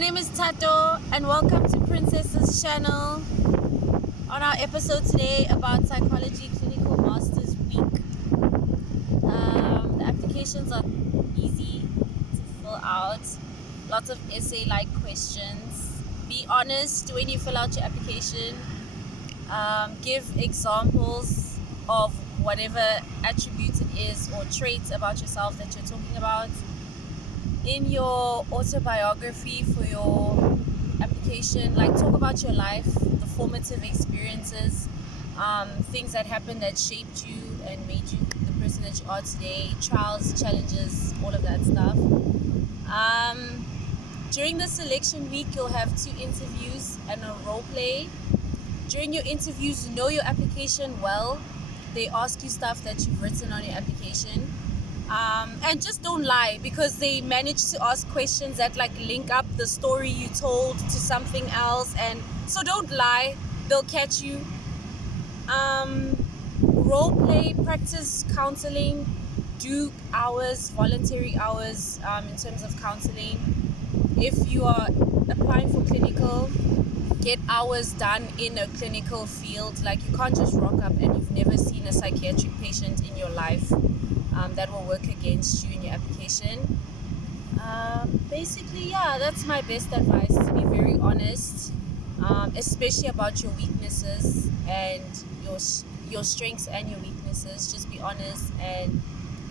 name is Tato, and welcome to Princess's channel. On our episode today about Psychology Clinical Masters Week. The applications are easy to fill out. Lots of essay-like questions. Be honest when you fill out your application. Give examples of whatever attribute it is or traits about yourself that you're talking about. In your autobiography for your application, talk about your life, the formative experiences, things that happened that shaped you and made you the person that you are today, trials, challenges, all of that stuff. During the selection week, you'll have 2 interviews and a role play. During your interviews, know your application well. They ask you stuff that you've written on your application. And just don't lie, because they manage to ask questions that link up the story you told to something else, and so don't lie, they'll catch you. Role play, practice counseling, do hours, voluntary hours in terms of counseling. If you are applying for clinical, get hours done in a clinical field. You can't just rock up and you've never seen a psychiatric patient in your life. That will work against you in your application. Basically, that's my best advice, to be very honest, especially about your weaknesses and your strengths and your weaknesses. Just be honest and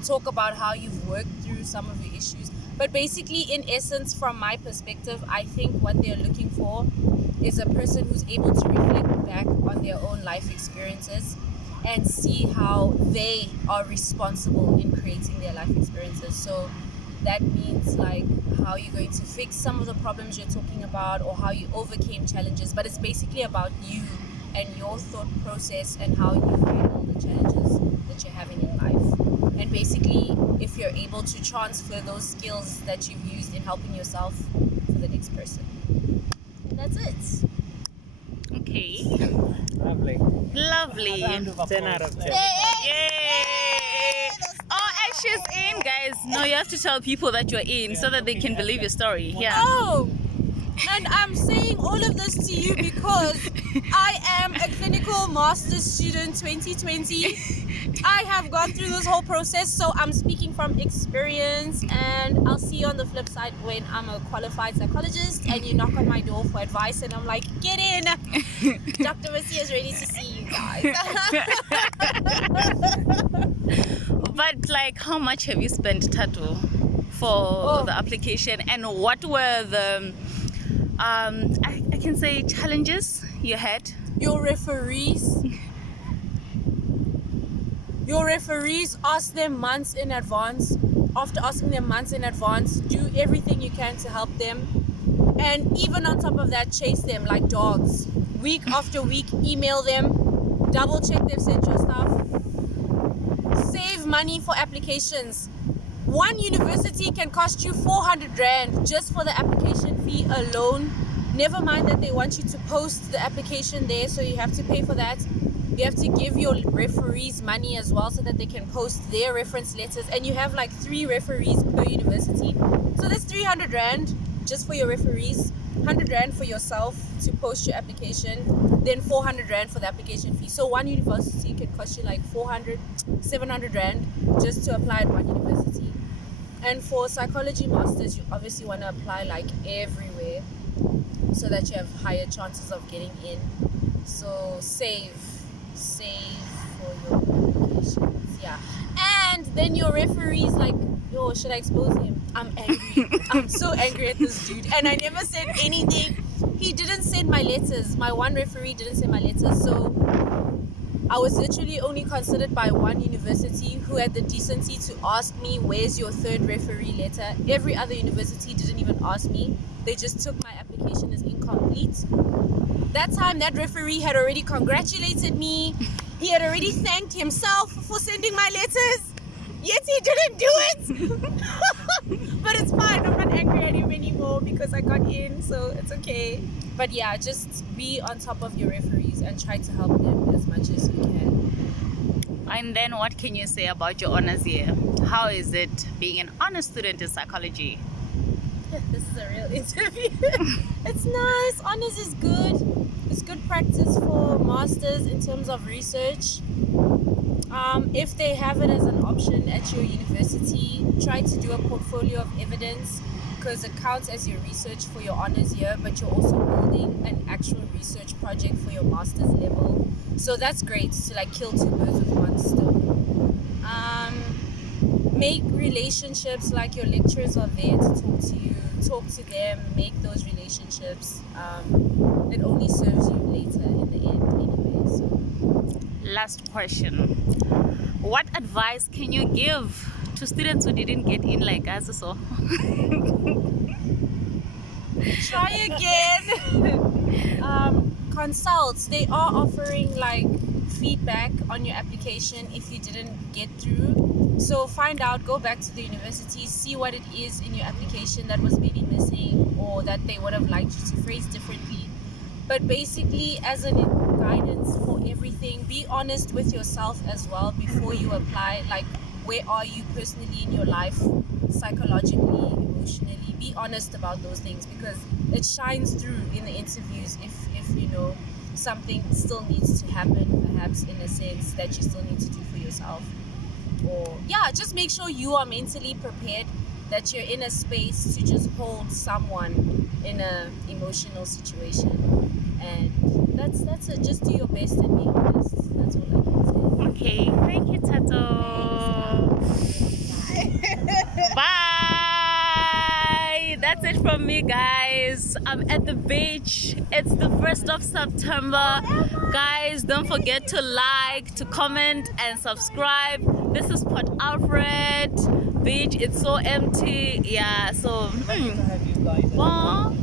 talk about how you've worked through some of your issues. But basically, in essence, from my perspective, I think what they're looking for is a person who's able to reflect back on their own life experiences and see how they are responsible in creating their life experiences. So that means how you're going to fix some of the problems you're talking about, or how you overcame challenges. But it's basically about you and your thought process and how you handle the challenges that you're having in life. And basically, if you're able to transfer those skills that you've used in helping yourself for the next person. And that's it. Okay. Lovely. 10 out of 10. Yay! Oh, and she's in, guys. No, you have to tell people that you're in so that they can believe your story. Yeah. Oh, and I'm saying all of this to you because I am a clinical master's student 2020. I have gone through this whole process, so I'm speaking from experience, and I'll see you on the flip side when I'm a qualified psychologist and you knock on my door for advice and I'm like, get in. Dr. Masia is ready to see you guys. But how much have you spent, Tato, for the application, and what were the I can say challenges you had? Your referees, ask them months in advance. After asking them months in advance, do everything you can to help them. And even on top of that, chase them like dogs. Week after week, email them, double check they've sent your stuff. Save money for applications. One university can cost you 400 Rand just for the application fee alone. Never mind that they want you to post the application there, so you have to pay for that. You have to give your referees money as well so that they can post their reference letters. And you have 3 referees per university. So that's 300 Rand just for your referees, 100 Rand for yourself to post your application, then 400 Rand for the application fee. So one university can cost you 400, 700 Rand just to apply at one university. And for psychology masters, you obviously want to apply everywhere so that you have higher chances of getting in. So save for your applications, yeah. And then your referees, yo, should I expose him? I'm angry. I'm so angry at this dude, and I never said anything. He didn't send my letters. My one referee didn't send my letters, so I was literally only considered by one university who had the decency to ask me, where's your 3rd referee letter? Every other university didn't even ask me. They just took my application as incomplete. That time, that referee had already congratulated me. He had already thanked himself for sending my letters. Yet he didn't do it. But it's fine. I'm not angry at him anymore because I got in, so it's okay. But yeah, just be on top of your referees and try to help them as much as you can. And then what can you say about your honors year? How is it being an honor student in psychology? This is a real interview. It's nice. Honors is good. It's good practice for masters in terms of research. If they have it as an option at your university, try to do a portfolio of evidence because it counts as your research for your honors year, but you're also building an actual research project for your master's level. So that's great to like kill two birds with one stone. Make relationships, like your lecturers are there to talk to you, talk to them, make those relationships. It only serves you later in the end anyway. So. Last question. What advice can you give to students who didn't get in like us? So Try again. Consult. They are offering like feedback on your application if you didn't get through. So find out, go back to the university, see what it is in your application that was maybe missing or that they would have liked you to phrase differently. But basically, as a guidance for everything, be honest with yourself as well before you apply. Like, where are you personally in your life, psychologically, emotionally? Be honest about those things because it shines through in the interviews if you know something still needs to happen, perhaps in a sense that you still need to do for yourself. Or yeah, just make sure you are mentally prepared, that you're in a space to just hold someone in a emotional situation. And that's it. Just do your best and be honest. That's all I can say. okay, thank you, Tato. Bye. That's it from me, guys. I'm at the beach. It's the 1st of September. Guys, don't forget to like, to comment, and subscribe. This is Port Alfred Beach. It's so empty. Yeah, so Nice to have you guys. well,